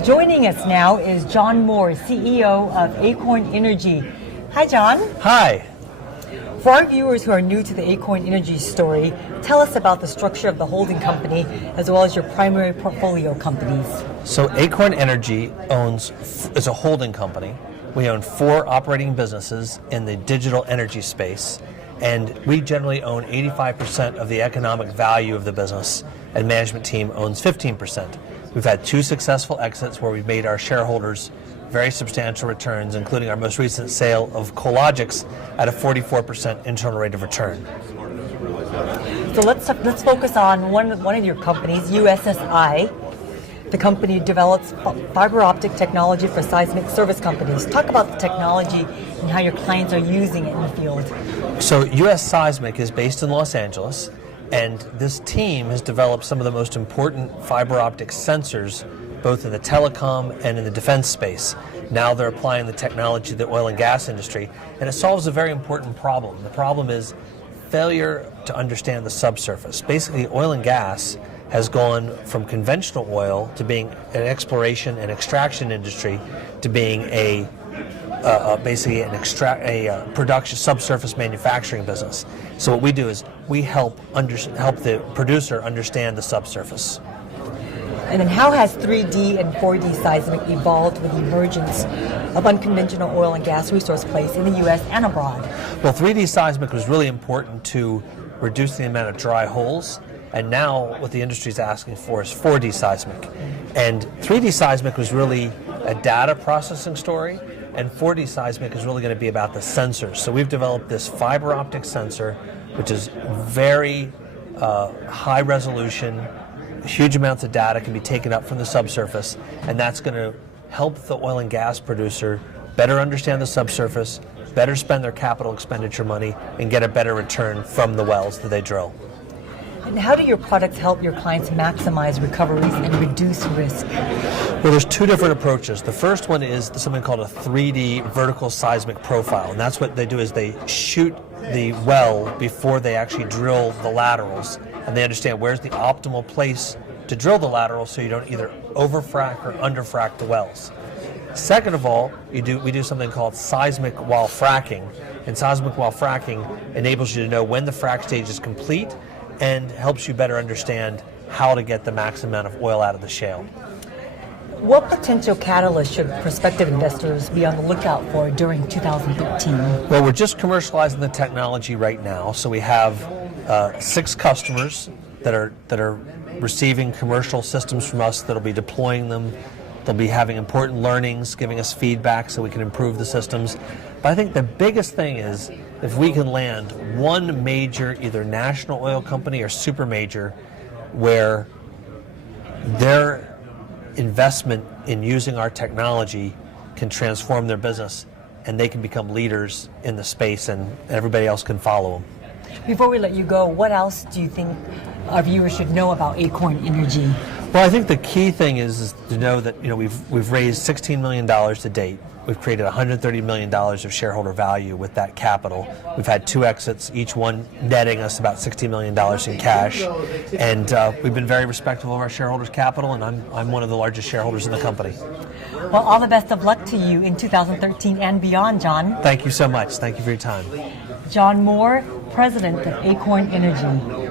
Joining us now is John Moore, CEO of Acorn Energy. Hi, John. Hi. For our viewers who are new to the Acorn Energy story, tell us about the structure of the holding company as well as your primary portfolio companies. So Acorn Energy is a holding company. We own 4 operating businesses in the digital energy space, and we generally own 85% of the economic value of the business, and management team owns 15%. We've had 2 successful exits where we've made our shareholders very substantial returns, including our most recent sale of Cologix at a 44% internal rate of return. So let's focus on one of your companies, USSI. The company develops fiber optic technology for seismic service companies. Talk about the technology and how your clients are using it in the field. So US Seismic is based in Los Angeles, and this team has developed some of the most important fiber optic sensors both in the telecom and in the defense space. Now they're applying the technology to the oil and gas industry, and it solves a very important problem. The problem is failure to understand the subsurface. Basically, oil and gas has gone from conventional oil to being an exploration and extraction industry to being basically a production subsurface manufacturing business. So what we do is we help the producer understand the subsurface. And then how has 3D and 4D seismic evolved with the emergence of unconventional oil and gas resource plays in the U.S. and abroad? Well, 3D seismic was really important to reduce the amount of dry holes. And now what the industry is asking for is 4D seismic. And 3D seismic was really a data processing story, and 4D seismic is really going to be about the sensors. So we've developed this fiber optic sensor, which is very high resolution. Huge amounts of data can be taken up from the subsurface, and that's going to help the oil and gas producer better understand the subsurface, better spend their capital expenditure money, and get a better return from the wells that they drill. And how do your products help your clients maximize recoveries and reduce risk? Well, there's 2 different approaches. The first one is something called a 3D vertical seismic profile, and that's what they do is they shoot the well before they actually drill the laterals, and they understand where's the optimal place to drill the lateral so you don't either overfrac or underfrac the wells. Second of all, we do something called seismic while fracking, and seismic while fracking enables you to know when the frac stage is complete and helps you better understand how to get the maximum amount of oil out of the shale. What potential catalyst should prospective investors be on the lookout for during 2013? Well, we're just commercializing the technology right now, so we have 6 customers that are receiving commercial systems from us that'll be deploying them. They'll be having important learnings, giving us feedback so we can improve the systems. But I think the biggest thing is if we can land one major, either national oil company or super major, where their investment in using our technology can transform their business and they can become leaders in the space and everybody else can follow them. Before we let you go, what else do you think our viewers should know about Acorn Energy? Well, I think the key thing is to know that we've raised $16 million to date. We've created $130 million of shareholder value with that capital. We've had 2 exits, each one netting us about $60 million in cash. And we've been very respectful of our shareholders' capital, and I'm one of the largest shareholders in the company. Well, all the best of luck to you in 2013 and beyond, John. Thank you so much. Thank you for your time. John Moore, President of Acorn Energy.